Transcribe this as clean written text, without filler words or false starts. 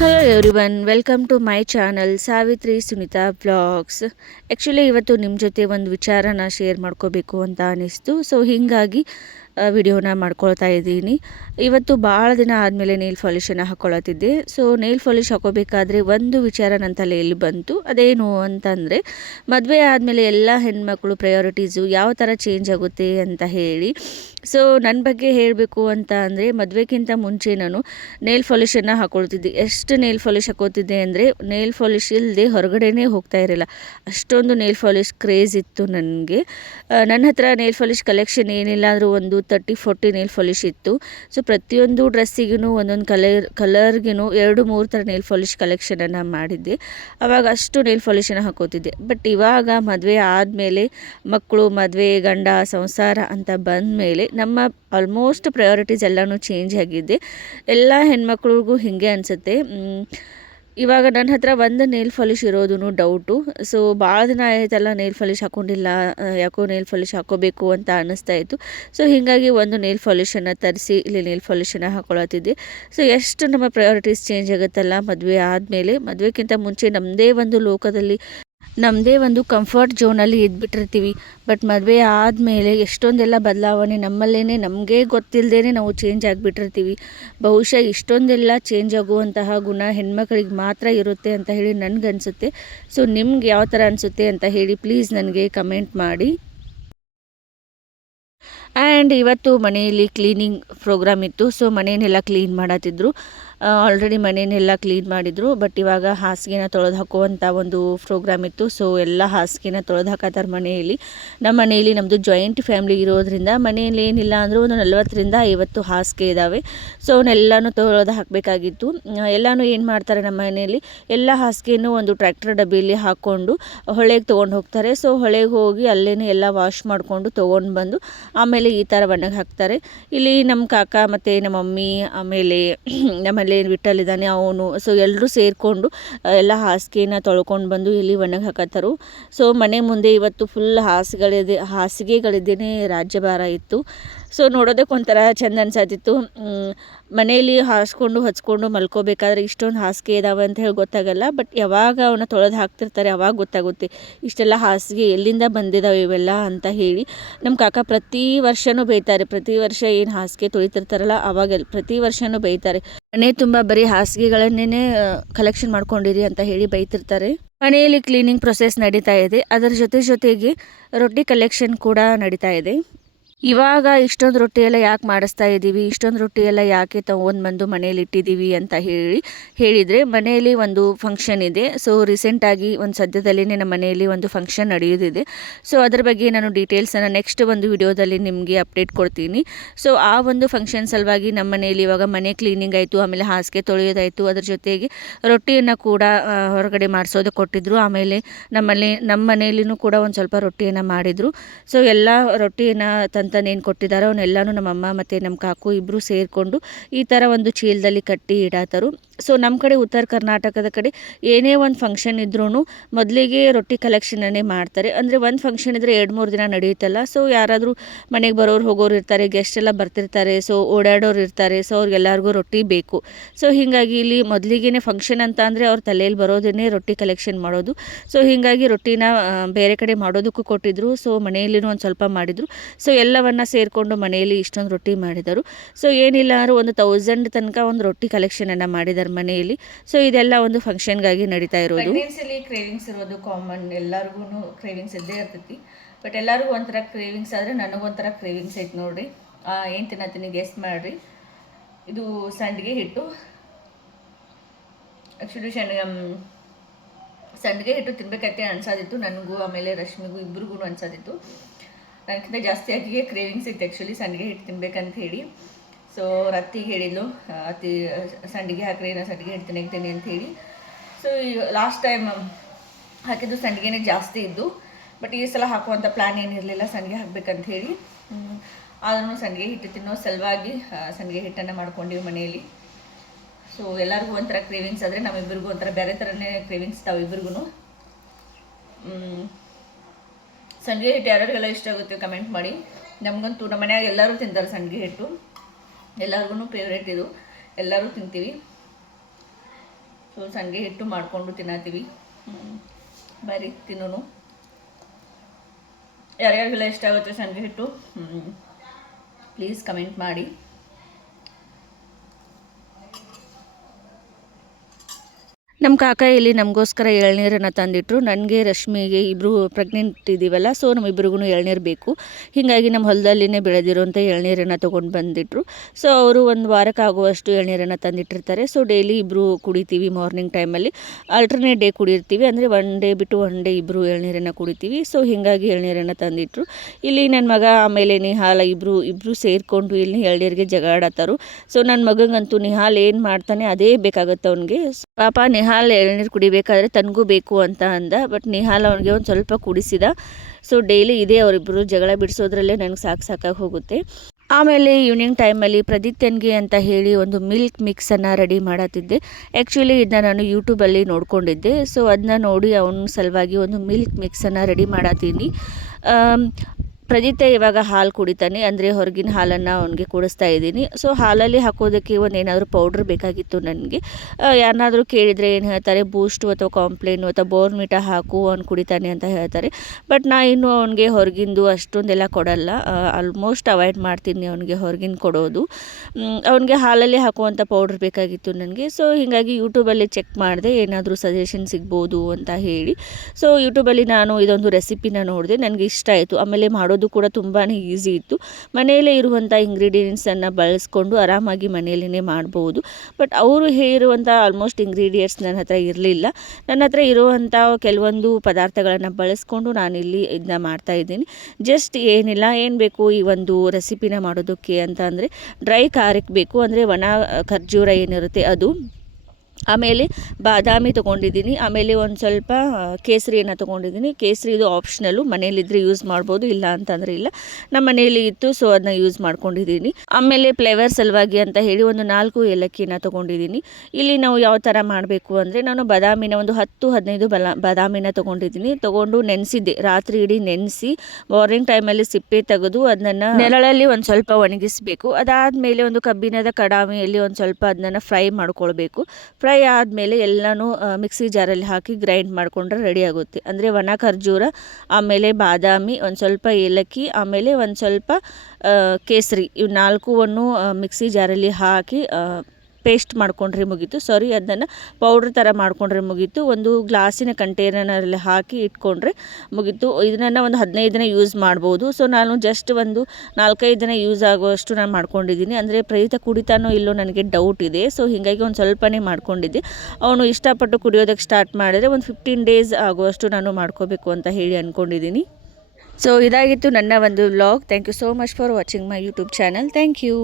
Hello everyone, welcome to my channel Savitri Sunita vlogs. Actually ಇವತ್ತು ನಿಮ್ಮ ಜೊತೆ ಒಂದು ವಿಚಾರನ ಶೇರ್ ಮಾಡ್ಕೋಬೇಕು ಅಂತ ಅನ್ನಿಸ್ತು. ಸೊ ಹೀಗಾಗಿ ವಿಡಿಯೋನ ಮಾಡ್ಕೊಳ್ತಾ ಇದ್ದೀನಿ. ಇವತ್ತು ಭಾಳ ದಿನ ಆದಮೇಲೆ ನೇಲ್ ಪಾಲಿಷನ್ನು ಹಾಕ್ಕೊಳತ್ತಿದ್ದೆ. ಸೊ ನೇಲ್ ಪಾಲಿಷ್ ಹಾಕೋಬೇಕಾದ್ರೆ ಒಂದು ವಿಚಾರ ನನ್ನ ತಲೆಯಲ್ಲಿ ಬಂತು. ಅದೇನು ಅಂತಂದರೆ, ಮದುವೆ ಆದಮೇಲೆ ಎಲ್ಲ ಹೆಣ್ಮಕ್ಳು ಪ್ರಯಾರಿಟೀಸು ಯಾವ ಥರ ಚೇಂಜ್ ಆಗುತ್ತೆ ಅಂತ ಹೇಳಿ. ಸೊ ನನ್ನ ಬಗ್ಗೆ ಹೇಳಬೇಕು ಅಂತ ಅಂದರೆ, ಮದುವೆಗಿಂತ ಮುಂಚೆ ನಾನು ನೇಲ್ ಪಾಲಿಷನ್ನು ಹಾಕ್ಕೊಳ್ತಿದ್ದೆ. ಎಷ್ಟು ನೇಲ್ ಪಾಲಿಷ್ ಹಾಕೋತಿದ್ದೆ ಅಂದರೆ, ನೇಲ್ ಪಾಲಿಷ್ ಇಲ್ಲದೆ ಹೊರಗಡೆನೇ ಹೋಗ್ತಾ ಇರಲಿಲ್ಲ. ಅಷ್ಟೊಂದು ನೇಲ್ ಪಾಲಿಷ್ ಕ್ರೇಜ್ ಇತ್ತು ನನಗೆ. ನನ್ನ ಹತ್ರ ನೇಲ್ ಪಾಲಿಷ್ ಕಲೆಕ್ಷನ್ ಏನಿಲ್ಲ ಅಂದರೂ ಒಂದು 30-40 ನೇಲ್ ಪಾಲಿಷ್ ಇತ್ತು. ಸೊ ಪ್ರತಿಯೊಂದು ಡ್ರೆಸ್ಸಿಗೂ ಒಂದೊಂದು ಕಲರ್ಗೂ 2-3 ಥರ ನೇಲ್ ಪಾಲಿಷ್ ಕಲೆಕ್ಷನನ್ನು ಮಾಡಿದ್ದೆ. ಆವಾಗ ಅಷ್ಟು ನೇಲ್ ಪಾಲಿಷನ್ನು ಹಾಕೋತಿದ್ದೆ. ಬಟ್ ಇವಾಗ ಮದುವೆ ಆದಮೇಲೆ, ಮಕ್ಕಳು, ಮದುವೆ, ಗಂಡ, ಸಂಸಾರ ಅಂತ ಬಂದ ಮೇಲೆ ನಮ್ಮ ಆಲ್ಮೋಸ್ಟ್ ಪ್ರಯಾರಿಟೀಸ್ ಎಲ್ಲನೂ ಚೇಂಜ್ ಆಗಿದೆ. ಎಲ್ಲ ಹೆಣ್ಮಕ್ಳಿಗೂ ಹೀಗೆ ಅನಿಸುತ್ತೆ. ಇವಾಗ ನನ್ನ ಹತ್ರ ಒಂದು ನೇಲ್ ಪಾಲಿಷ್ ಇರೋದು ಡೌಟು. ಸೊ ಭಾಳ ದಿನ ಆಯ್ತಲ್ಲ ನೇಲ್ ಪಾಲಿಷ್ ಹಾಕ್ಕೊಂಡಿಲ್ಲ, ಯಾಕೋ ನೇಲ್ ಪಾಲಿಷ್ ಹಾಕ್ಕೋಬೇಕು ಅಂತ ಅನ್ನಿಸ್ತಾ ಇತ್ತು. ಸೊ ಹೀಗಾಗಿ ಒಂದು ನೇಲ್ ಪಾಲಿಷನ್ನು ತರಿಸಿ ಇಲ್ಲಿ ನೇಲ್ ಪಾಲಿಷನ್ನು ಹಾಕ್ಕೊಳತ್ತಿದ್ದೆ. ಸೊ ಎಷ್ಟು ನಮ್ಮ ಪ್ರಯಾರಿಟೀಸ್ ಚೇಂಜ್ ಆಗುತ್ತಲ್ಲ ಮದುವೆ ಆದಮೇಲೆ. ಮದುವೆಗಿಂತ ಮುಂಚೆ ನಮ್ಮದೇ ಒಂದು ಕಂಫರ್ಟ್ ಝೋನಲ್ಲಿ ಇದ್ಬಿಟ್ಟಿರ್ತೀವಿ. ಬಟ್ ಮದುವೆ ಆದಮೇಲೆ ಎಷ್ಟೊಂದೆಲ್ಲ ಬದಲಾವಣೆ ನಮ್ಮಲ್ಲೇ ನಮಗೆ ಗೊತ್ತಿಲ್ಲದೇ ನಾವು ಚೇಂಜ್ ಆಗಿಬಿಟ್ಟಿರ್ತೀವಿ. ಬಹುಶಃ ಇಷ್ಟೊಂದೆಲ್ಲ ಚೇಂಜ್ ಆಗುವಂತಹ ಗುಣ ಹೆಣ್ಮಕ್ಳಿಗೆ ಮಾತ್ರ ಇರುತ್ತೆ ಅಂತ ಹೇಳಿ ನನಗನ್ಸುತ್ತೆ. ಸೊ ನಿಮ್ಗೆ ಯಾವ ಥರ ಅನಿಸುತ್ತೆ ಅಂತ ಹೇಳಿ ಪ್ಲೀಸ್ ನನಗೆ ಕಮೆಂಟ್ ಮಾಡಿ. ಆ್ಯಂಡ್ ಇವತ್ತು ಮನೆಯಲ್ಲಿ ಕ್ಲೀನಿಂಗ್ ಪ್ರೋಗ್ರಾಮ್ ಇತ್ತು. ಸೊ ಮನೆಯನ್ನೆಲ್ಲ ಕ್ಲೀನ್ ಮಾಡತ್ತಿದ್ರು. ಆಲ್ರೆಡಿ ಮನೆಯನ್ನೆಲ್ಲ ಕ್ಲೀನ್ ಮಾಡಿದರು. ಬಟ್ ಇವಾಗ ಹಾಸಿಗೆನ ತೊಳೆದು ಹಾಕುವಂಥ ಒಂದು ಪ್ರೋಗ್ರಾಮ್ ಇತ್ತು. ಸೊ ಎಲ್ಲ ಹಾಸಿಗೆನ ತೊಳೆದು ಹಾಕತ್ತಾರೆ ಮನೆಯಲ್ಲಿ. ನಮ್ಮ ಮನೆಯಲ್ಲಿ ನಮ್ಮದು ಜಾಯಿಂಟ್ ಫ್ಯಾಮ್ಲಿ ಇರೋದ್ರಿಂದ ಮನೆಯಲ್ಲಿ ಏನಿಲ್ಲ ಅಂದರೂ ಒಂದು 40-50 ಹಾಸಿಗೆ ಇದ್ದಾವೆ. ಸೊ ಅವನ್ನೆಲ್ಲನೂ ತೊಳೆದು ಹಾಕಬೇಕಾಗಿತ್ತು. ಎಲ್ಲನೂ ಏನು ಮಾಡ್ತಾರೆ, ನಮ್ಮ ಮನೆಯಲ್ಲಿ ಎಲ್ಲ ಹಾಸಿಗೆನೂ ಒಂದು ಟ್ರ್ಯಾಕ್ಟರ್ ಡಬ್ಬಿಯಲ್ಲಿ ಹಾಕ್ಕೊಂಡು ಹೊಳೆಗೆ ತೊಗೊಂಡು ಹೋಗ್ತಾರೆ. ಸೊ ಹೊಳೆಗೆ ಹೋಗಿ ಅಲ್ಲೇ ಎಲ್ಲ ವಾಶ್ ಮಾಡಿಕೊಂಡು ತೊಗೊಂಡು ಬಂದು ಆಮೇಲೆ ಈ ಥರ ಒಣಗಿ ಹಾಕ್ತಾರೆ. ಇಲ್ಲಿ ನಮ್ಮ ಕಾಕ ಮತ್ತು ನಮ್ಮ ಮಮ್ಮಿ, ಆಮೇಲೆ ನಮ್ಮಲ್ಲಿ ವಿಠಲ್ ಇದ್ದಾನೆ ಅವನು, ಸೊ ಎಲ್ಲರೂ ಸೇರಿಕೊಂಡು ಎಲ್ಲ ಹಾಸಿಗೆನ ತೊಳ್ಕೊಂಡು ಬಂದು ಇಲ್ಲಿ ಒಣಗಿ ಹಾಕತ್ತಾರು. ಸೊ ಮನೆ ಮುಂದೆ ಇವತ್ತು ಫುಲ್ ಹಾಸಿಗೆಗಳಿದ್ದೇನೆ ರಾಜ್ಯಭಾರ ಇತ್ತು. ಸೊ ನೋಡೋದಕ್ಕೆ ಒಂಥರ ಚೆಂದ ಅನ್ಸತ್ತಿತ್ತು. ಮನೆಯಲ್ಲಿ ಹಚ್ಕೊಂಡು ಮಲ್ಕೋಬೇಕಾದ್ರೆ ಇಷ್ಟೊಂದು ಹಾಸಿಗೆ ಇದ್ದಾವೆ ಅಂತ ಹೇಳಿ ಗೊತ್ತಾಗಲ್ಲ. ಬಟ್ ಯಾವಾಗ ಅವನ್ನ ತೊಳೆದು ಹಾಕ್ತಿರ್ತಾರೆ ಅವಾಗ ಗೊತ್ತಾಗುತ್ತೆ ಇಷ್ಟೆಲ್ಲ ಹಾಸಿಗೆ ಎಲ್ಲಿಂದ ಬಂದಿದ್ದಾವೆ ಇವೆಲ್ಲ ಅಂತ ಹೇಳಿ. ನಮ್ಮ ಕಾಕ ಪ್ರತಿ ವರ್ಷವೂ ಬೈತಾರೆ. ಪ್ರತಿ ವರ್ಷ ಏನು ಹಾಸಿಗೆ ತೊಳಿತಿರ್ತಾರಲ್ಲ ಅವಾಗ ಪ್ರತಿ ವರ್ಷವೂ ಬೈತಾರೆ. ಮನೆ ತುಂಬ ಬರೀ ಹಾಸಿಗೆಗಳನ್ನೇ ಕಲೆಕ್ಷನ್ ಮಾಡ್ಕೊಂಡಿರಿ ಅಂತ ಹೇಳಿ ಬೈತಿರ್ತಾರೆ. ಮನೆಯಲ್ಲಿ ಕ್ಲೀನಿಂಗ್ ಪ್ರೊಸೆಸ್ ನಡೀತಾ ಇದೆ. ಅದರ ಜೊತೆಗೆ ರೊಟ್ಟಿ ಕಲೆಕ್ಷನ್ ಕೂಡ ನಡೀತಾ ಇದೆ. ಇವಾಗ ಇಷ್ಟೊಂದು ರೊಟ್ಟಿ ಎಲ್ಲ ಯಾಕೆ ಮಾಡಿಸ್ತಾ ಇದ್ದೀವಿ, ಇಷ್ಟೊಂದು ರೊಟ್ಟಿ ಎಲ್ಲ ಯಾಕೆ ತೊಗೊಂಡ್ಬಂದು ಮನೇಲಿ ಇಟ್ಟಿದ್ದೀವಿ ಅಂತ ಹೇಳಿದರೆ, ಮನೆಯಲ್ಲಿ ಒಂದು ಫಂಕ್ಷನ್ ಇದೆ. ಸೊ ರೀಸೆಂಟಾಗಿ ಒಂದು ಸದ್ಯದಲ್ಲೇ ನಮ್ಮ ಮನೆಯಲ್ಲಿ ಒಂದು ಫಂಕ್ಷನ್ ನಡೆಯೋದಿದೆ. ಸೊ ಅದ್ರ ಬಗ್ಗೆ ನಾನು ಡೀಟೇಲ್ಸನ್ನು ನೆಕ್ಸ್ಟ್ ಒಂದು ವಿಡಿಯೋದಲ್ಲಿ ನಿಮಗೆ ಅಪ್ಡೇಟ್ ಕೊಡ್ತೀನಿ. ಸೊ ಆ ಒಂದು ಫಂಕ್ಷನ್ ಸಲುವಾಗಿ ನಮ್ಮ ಮನೆಯಲ್ಲಿ ಇವಾಗ ಮನೆ ಕ್ಲೀನಿಂಗ್ ಆಯಿತು, ಆಮೇಲೆ ಹಾಸಿಗೆ ತೊಳೆಯೋದಾಯಿತು. ಅದ್ರ ಜೊತೆಗೆ ರೊಟ್ಟಿಯನ್ನು ಕೂಡ ಹೊರಗಡೆ ಮಾಡಿಸೋದು ಕೊಟ್ಟಿದ್ದರು. ಆಮೇಲೆ ನಮ್ಮ ಮನೆಯಲ್ಲಿನೂ ಕೂಡ ಒಂದು ಸ್ವಲ್ಪ ರೊಟ್ಟಿಯನ್ನು ಮಾಡಿದರು. ಸೊ ಎಲ್ಲ ರೊಟ್ಟಿಯನ್ನು ಏನು ಕೊಟ್ಟಿದ್ದಾರೋ ಅವನ್ನೆಲ್ಲನೂ ನಮ್ಮಮ್ಮ ಮತ್ತು ನಮ್ಮ ಕಾಕು ಇಬ್ಬರು ಸೇರಿಕೊಂಡು ಈ ಥರ ಒಂದು ಚೀಲದಲ್ಲಿ ಕಟ್ಟಿ ಇಡಾತರು. ಸೊ ನಮ್ಮ ಕಡೆ ಉತ್ತರ ಕರ್ನಾಟಕದ ಕಡೆ ಏನೇ ಒಂದು ಫಂಕ್ಷನ್ ಇದ್ರೂ ಮೊದಲಿಗೆ ರೊಟ್ಟಿ ಕಲೆಕ್ಷನನ್ನೇ ಮಾಡ್ತಾರೆ. ಅಂದರೆ ಒಂದು ಫಂಕ್ಷನ್ ಇದ್ದರೆ 2-3 ದಿನ ನಡೆಯುತ್ತಲ್ಲ. ಸೊ ಯಾರಾದರೂ ಮನೆಗೆ ಬರೋರು ಹೋಗೋರು ಇರ್ತಾರೆ, ಗೆಸ್ಟ್ ಎಲ್ಲ ಬರ್ತಿರ್ತಾರೆ, ಸೊ ಓಡಾಡೋರು ಇರ್ತಾರೆ. ಸೊ ಅವ್ರಿಗೆಲ್ಲರಿಗೂ ರೊಟ್ಟಿ ಬೇಕು. ಸೊ ಹೀಗಾಗಿ ಇಲ್ಲಿ ಮೊದಲಿಗೆ ಫಂಕ್ಷನ್ ಅಂತ ಅಂದರೆ ಅವ್ರ ತಲೆಯಲ್ಲಿ ಬರೋದನ್ನೇ ರೊಟ್ಟಿ ಕಲೆಕ್ಷನ್ ಮಾಡೋದು. ಸೊ ಹೀಗಾಗಿ ರೊಟ್ಟಿನ ಬೇರೆ ಕಡೆ ಮಾಡೋದಕ್ಕೂ ಕೊಟ್ಟಿದ್ದರು. ಸೊ ಮನೆಯಲ್ಲಿನೂ ಒಂದು ಸ್ವಲ್ಪ ಮಾಡಿದರು. ಸೊ ಎಲ್ಲವನ್ನು ಸೇರಿಕೊಂಡು ಮನೆಯಲ್ಲಿ ಇಷ್ಟೊಂದು ರೊಟ್ಟಿ ಮಾಡಿದರು. ಸೊ ಏನಿಲ್ಲ ಅಂದರೂ ಒಂದು 1000 ತನಕ ಒಂದು ರೊಟ್ಟಿ ಕಲೆಕ್ಷನನ್ನು ಮಾಡಿದ್ದಾರೆ ಮನೆಯಲ್ಲಿ. ಸೊ ಇದೆಲ್ಲ ಒಂದು ಫಂಕ್ಷನ್ಗಾಗಿ ನಡೀತಾ ಇರೋದು. ಪ್ರೆಗ್ನೆನ್ಸಿಲಿ ಕ್ರೇವಿಂಗ್ಸ್ ಇರೋದು ಕಾಮನ್, ಎಲ್ಲರಿಗೂ ಕ್ರೇವಿಂಗ್ಸ್ ಇದ್ದೇ ಇರ್ತೈತಿ. ಬಟ್ ಎಲ್ಲರಿಗೂ ಒಂಥರ ಕ್ರೇವಿಂಗ್ಸ್ ಆದರೆ ನನಗೊಂಥರ ಕ್ರೇವಿಂಗ್ಸ್ ಐತೆ ನೋಡಿರಿ. ಏನು ತಿನ್ನತ್ತೀನಿ ಗೆಸ್ಟ್ ಮಾಡಿರಿ. ಇದು ಸಂಡಿಗೆ ಹಿಟ್ಟು. ಆ್ಯಕ್ಚುಲಿ ಸಂಡಿಗೆ ಹಿಟ್ಟು ತಿನ್ಬೇಕಂತ ಅನ್ಸೋದಿತ್ತು ನನಗೂ, ಆಮೇಲೆ ರಶ್ಮಿಗೂ ಇಬ್ಬರಿಗೂ ಅನ್ಸೋದಿತ್ತು. ನನಗಿಂತ ಜಾಸ್ತಿ ಆಗಿಗೆ ಕ್ರೇವಿಂಗ್ಸ್ ಇತ್ತು ಆ್ಯಕ್ಚುಲಿ ಸಂಡಿಗೆ ಹಿಟ್ಟು ತಿನ್ಬೇಕಂತ ಹೇಳಿ. ಸೊ ರತ್ತಿಗೆ ಹೇಳಿದ್ಲು, ಸಂಡಿಗೆ ಹಾಕ್ರಿ, ನಾನು ಸಂಡಿಗೆ ಹಿಟ್ಟು ತಿನ್ನಕ್ತೀನಿ ಅಂತ ಹೇಳಿ. ಸೊ ಈ ಲಾಸ್ಟ್ ಟೈಮ್ ಹಾಕಿದ್ದು ಸಂಡಿಗೆನೇ ಜಾಸ್ತಿ ಇದ್ದು. ಬಟ್ ಈ ಸಲ ಹಾಕುವಂಥ ಪ್ಲ್ಯಾನ್ ಏನಿರಲಿಲ್ಲ ಸಂಡಿಗೆ ಹಾಕಬೇಕಂತ ಹೇಳಿ. ಆದ್ರೂ ಸಂಡಿಗೆ ಹಿಟ್ಟು ತಿನ್ನೋ ಸಲುವಾಗಿ ಸಂಡಿಗೆ ಹಿಟ್ಟನ್ನು ಮಾಡ್ಕೊಂಡಿವಿ ಮನೆಯಲ್ಲಿ. ಸೊ ಎಲ್ಲರಿಗೂ ಒಂಥರ ಕ್ರೇವಿಂಗ್ಸ್ ಆದರೆ ನಮ್ಮಿಬ್ಬರಿಗೂ ಒಂಥರ ಬೇರೆ ಥರನೇ ಕ್ರೇವಿಂಗ್ಸ್ ತಾವು ಇಬ್ಬರಿಗೂ. ಸಂಡಿಗೆ ಹಿಟ್ಟು ಯಾರಿಗೆಲ್ಲ ಇಷ್ಟ ಆಗುತ್ತೆ ಕಮೆಂಟ್ ಮಾಡಿ. ನಮಗಂತೂ ನಮ್ಮ ಮನ್ಯಾಗ ಎಲ್ಲರೂ ತಿಂತಾರೆ ಸಂಡಿಗೆ ಹಿಟ್ಟು, ಎಲ್ಲರಿಗೂ ಫೇವ್ರೇಟ್ ಇದು, ಎಲ್ಲರೂ ತಿಂತೀವಿ. ಸೊ ಸಂಡಿಗೆ ಹಿಟ್ಟು ಮಾಡಿಕೊಂಡು ತಿನ್ನತ್ತೀವಿ. ಬರ್ರಿ ತಿನ್ನೋನು. ಯಾರ್ಯಾರಿಗೆಲ್ಲ ಇಷ್ಟ ಆಗುತ್ತೆ ಸಂಡಿಗೆ ಹಿಟ್ಟು ಪ್ಲೀಸ್ ಕಮೆಂಟ್ ಮಾಡಿ. ನಮ್ಮ ಕಾಕ ಇಲ್ಲಿ ನಮಗೋಸ್ಕರ ಎಳ್ನೀರನ್ನು ತಂದಿಟ್ಟರು. ನನಗೆ ರಶ್ಮಿಗೆ ಇಬ್ಬರು ಪ್ರೆಗ್ನೆಂಟ್ ಇದ್ದೀವಲ್ಲ, ಸೊ ನಮ್ಮಿಬ್ರಿಗೂ ಎಳ್ನೀರು ಬೇಕು. ಹೀಗಾಗಿ ನಮ್ಮ ಹೊಲದಲ್ಲಿನೇ ಬೆಳೆದಿರುವಂಥ ಎಳ್ನೀರನ್ನು ತೊಗೊಂಡು ಬಂದಿಟ್ಟರು. ಸೊ ಅವರು ಒಂದು ವಾರಕ್ಕೆ ಆಗುವಷ್ಟು ಎಳ್ನೀರನ್ನು ತಂದಿಟ್ಟಿರ್ತಾರೆ. ಸೊ ಡೈಲಿ ಇಬ್ಬರು ಕುಡಿತೀವಿ. ಮಾರ್ನಿಂಗ್ ಟೈಮಲ್ಲಿ ಆಲ್ಟರ್ನೇಟ್ ಡೇ ಕುಡಿರ್ತೀವಿ, ಅಂದರೆ ಒನ್ ಡೇ ಬಿಟ್ಟು ಒನ್ ಡೇ ಇಬ್ಬರು ಎಳ್ನೀರನ್ನು ಕುಡಿತೀವಿ. ಸೊ ಹೀಗಾಗಿ ಎಳ್ನೀರನ್ನು ತಂದಿಟ್ಟರು. ಇಲ್ಲಿ ನನ್ನ ಮಗ ಆಮೇಲೆ ನಿಹಾಲ್ ಇಬ್ಬರು ಸೇರಿಕೊಂಡು ಇಲ್ಲಿ ಎಳ್ನೀರಿಗೆ ಜಗಾಡತ್ತಾರು. ಸೊ ನನ್ನ ಮಗಂಗಂತೂ ನಿಹಾಲ್ ಏನು ಮಾಡ್ತಾನೆ ಅದೇ ಬೇಕಾಗುತ್ತೆ ಅವನಿಗೆ. ಪಾಪ ನಿಹಾಲ್ ಎಳ್ನೀರು ಕುಡಿಬೇಕಾದ್ರೆ ತನಗೂ ಬೇಕು ಅಂತ ಅಂದ. ಬಟ್ ನಿಹಾಲ್ ಅವನಿಗೆ ಒಂದು ಸ್ವಲ್ಪ ಕುಡಿಸಿದ. ಸೊ ಡೈಲಿ ಇದೇ ಅವರಿಬ್ಬರು ಜಗಳ ಬಿಡಿಸೋದ್ರಲ್ಲೇ ನನಗೆ ಸಾಕಾಗಿ ಹೋಗುತ್ತೆ. ಆಮೇಲೆ ಈವ್ನಿಂಗ್ ಟೈಮಲ್ಲಿ ಪ್ರದಿತ್ಯನ್ಗೆ ಅಂತ ಹೇಳಿ ಒಂದು ಮಿಲ್ಕ್ ಮಿಕ್ಸನ್ನು ರೆಡಿ ಮಾಡತ್ತಿದ್ದೆ. ಆ್ಯಕ್ಚುಲಿ ಇದನ್ನ ನಾನು ಯೂಟ್ಯೂಬಲ್ಲಿ ನೋಡ್ಕೊಂಡಿದ್ದೆ. ಸೊ ಅದನ್ನ ನೋಡಿ ಅವನ ಸಲುವಾಗಿ ಒಂದು ಮಿಲ್ಕ್ ಮಿಕ್ಸನ್ನು ರೆಡಿ ಮಾಡತ್ತೀನಿ. ಪ್ರದಿತ್ಯ ಇವಾಗ ಹಾಲು ಕುಡಿತಾನೆ, ಅಂದರೆ ಹೊರಗಿನ ಹಾಲನ್ನು ಅವನಿಗೆ ಕುಡಿಸ್ತಾ ಇದ್ದೀನಿ. ಸೊ ಹಾಲಲ್ಲಿ ಹಾಕೋದಕ್ಕೆ ಒಂದು ಏನಾದರೂ ಪೌಡ್ರ್ ಬೇಕಾಗಿತ್ತು ನನಗೆ. ಯಾರನ್ನಾದರೂ ಕೇಳಿದರೆ ಏನು ಹೇಳ್ತಾರೆ, ಬೂಸ್ಟು ಅಥವಾ ಕಾಂಪ್ಲೇನು ಅಥವಾ ಬೋರ್ನ್ವಿಟಾ ಹಾಕು ಅವ್ನು ಕುಡಿತಾನೆ ಅಂತ ಹೇಳ್ತಾರೆ. ಬಟ್ ನಾ ಇನ್ನೂ ಅವನಿಗೆ ಹೊರಗಿಂದು ಅಷ್ಟೊಂದೆಲ್ಲ ಕೊಡಲ್ಲ. ಆಲ್ಮೋಸ್ಟ್ ಅವಾಯ್ಡ್ ಮಾಡ್ತೀನಿ ಅವನಿಗೆ ಹೊರಗಿನ ಕೊಡೋದು. ಅವನಿಗೆ ಹಾಲಲ್ಲಿ ಹಾಕುವಂಥ ಪೌಡ್ರ್ ಬೇಕಾಗಿತ್ತು ನನಗೆ. ಸೊ ಹೀಗಾಗಿ ಯೂಟ್ಯೂಬಲ್ಲಿ ಚೆಕ್ ಮಾಡಿದೆ ಏನಾದರೂ ಸಜೆಷನ್ ಸಿಗ್ಬೋದು ಅಂತ ಹೇಳಿ. ಸೊ ಯೂಟ್ಯೂಬಲ್ಲಿ ನಾನು ಇದೊಂದು ರೆಸಿಪಿನ ನೋಡಿದೆ, ನನಗೆ ಇಷ್ಟ ಆಯಿತು. ಆಮೇಲೆ ಮಾಡೋದು ಕೂಡ ತುಂಬಾ ಈಸಿ ಇತ್ತು. ಮನೆಯಲ್ಲೇ ಇರುವಂಥ ಇಂಗ್ರೀಡಿಯೆಂಟ್ಸನ್ನು ಬಳಸ್ಕೊಂಡು ಆರಾಮಾಗಿ ಮನೆಯಲ್ಲೇ ಮಾಡ್ಬೋದು. ಬಟ್ ಅವರು ಹೇಳಿರುವಂಥ ಆಲ್ಮೋಸ್ಟ್ ಇಂಗ್ರೀಡಿಯೆಂಟ್ಸ್ ನನ್ನ ಹತ್ರ ಇರಲಿಲ್ಲ. ನನ್ನ ಹತ್ರ ಇರುವಂಥ ಕೆಲವೊಂದು ಪದಾರ್ಥಗಳನ್ನು ಬಳಸ್ಕೊಂಡು ನಾನಿಲ್ಲಿ ಇದನ್ನ ಮಾಡ್ತಾಯಿದ್ದೀನಿ. ಜಸ್ಟ್ ಏನಿಲ್ಲ, ಏನು ಬೇಕು ಈ ಒಂದು ರೆಸಿಪಿನ ಮಾಡೋದಕ್ಕೆ ಅಂತ ಅಂದರೆ ಡ್ರೈ ಖಾರಕ್ಕೆ ಬೇಕು, ಅಂದರೆ ಒಣ ಖರ್ಜೂರ ಏನಿರುತ್ತೆ ಅದು, ಆಮೇಲೆ ಬಾದಾಮಿ ತೊಗೊಂಡಿದ್ದೀನಿ, ಆಮೇಲೆ ಒಂದು ಸ್ವಲ್ಪ ಕೇಸರಿಯನ್ನು ತೊಗೊಂಡಿದ್ದೀನಿ. ಕೇಸರಿ ಇದು ಆಪ್ಷನಲ್ಲು, ಮನೇಲಿದ್ದರೆ ಯೂಸ್ ಮಾಡ್ಬೋದು, ಇಲ್ಲ ಅಂತಂದರೆ ಇಲ್ಲ. ನಮ್ಮ ಮನೆಯಲ್ಲಿ ಇತ್ತು, ಸೊ ಅದನ್ನ ಯೂಸ್ ಮಾಡ್ಕೊಂಡಿದ್ದೀನಿ. ಆಮೇಲೆ ಫ್ಲೇವರ್ ಸಲುವಾಗಿ ಅಂತ ಹೇಳಿ ಒಂದು 4 ಏಲಕ್ಕಿನ ತೊಗೊಂಡಿದ್ದೀನಿ. ಇಲ್ಲಿ ನಾವು ಯಾವ ಥರ ಮಾಡಬೇಕು ಅಂದರೆ, ನಾನು ಬಾದಾಮಿನ ಒಂದು 10-15 ಬಾದಾಮಿನ ತೊಗೊಂಡಿದ್ದೀನಿ. ತೊಗೊಂಡು ನೆನೆಸಿದ್ದೆ, ರಾತ್ರಿ ಇಡೀ ನೆನೆಸಿ ಮಾರ್ನಿಂಗ್ ಟೈಮಲ್ಲಿ ಸಿಪ್ಪೆ ತೆಗೆದು ಅದನ್ನು ನೆರಳಲ್ಲಿ ಒಂದು ಸ್ವಲ್ಪ ಒಣಗಿಸಬೇಕು. ಅದಾದಮೇಲೆ ಒಂದು ಕಬ್ಬಿಣದ ಕಡಾಯಿಯಲ್ಲಿ ಒಂದು ಸ್ವಲ್ಪ ಅದನ್ನು ಫ್ರೈ ಮಾಡ್ಕೊಳ್ಬೇಕು. ಫ್ರೈ ಆದಮೇಲೆ ಎಲ್ಲನೂ ಮಿಕ್ಸಿ ಜಾರಲ್ಲಿ ಹಾಕಿ ಗ್ರೈಂಡ್ ಮಾಡಿಕೊಂಡ್ರೆ ರೆಡಿ ಆಗುತ್ತೆ. ಅಂದರೆ ಒಣ ಖರ್ಜೂರ, ಆಮೇಲೆ ಬಾದಾಮಿ, ಒಂದು ಸ್ವಲ್ಪ ಏಲಕ್ಕಿ, ಆಮೇಲೆ ಒಂದು ಸ್ವಲ್ಪ ಕೇಸರಿ, ಇವು 4ವನ್ನು ಮಿಕ್ಸಿ ಜಾರಲ್ಲಿ ಹಾಕಿ ಪೇಸ್ಟ್ ಮಾಡ್ಕೊಂಡ್ರೆ ಮುಗೀತು. ಅದನ್ನು ಪೌಡ್ರ್ ಥರ ಮಾಡ್ಕೊಂಡ್ರೆ ಮುಗೀತು. ಒಂದು ಗ್ಲಾಸಿನ ಕಂಟೈನರಲ್ಲಿ ಹಾಕಿ ಇಟ್ಕೊಂಡ್ರೆ ಮುಗೀತು. ಇದನ್ನು ಒಂದು 15 ದಿನ ಯೂಸ್ ಮಾಡ್ಬೋದು. ಸೊ ನಾನು ಜಸ್ಟ್ ಒಂದು 4-5 ದಿನ ಯೂಸ್ ಆಗುವಷ್ಟು ನಾನು ಮಾಡ್ಕೊಂಡಿದ್ದೀನಿ. ಅಂದರೆ ಪ್ರಯುಕ್ತ ಕುಡಿತಾನೋ ಇಲ್ಲೋ ನನಗೆ ಡೌಟ್ ಇದೆ. ಸೊ ಹೀಗಾಗಿ ಒಂದು ಸ್ವಲ್ಪನೇ ಮಾಡ್ಕೊಂಡಿದ್ದೆ. ಅವನು ಇಷ್ಟಪಟ್ಟು ಕುಡಿಯೋದಕ್ಕೆ ಸ್ಟಾರ್ಟ್ ಮಾಡಿದರೆ ಒಂದು 15 ಡೇಸ್ ಆಗುವಷ್ಟು ನಾನು ಮಾಡ್ಕೋಬೇಕು ಅಂತ ಹೇಳಿ ಅಂದ್ಕೊಂಡಿದ್ದೀನಿ. ಸೊ ಇದಾಗಿತ್ತು ನನ್ನ ಒಂದು vlog. Thank you so much for watching my YouTube channel. Thank you.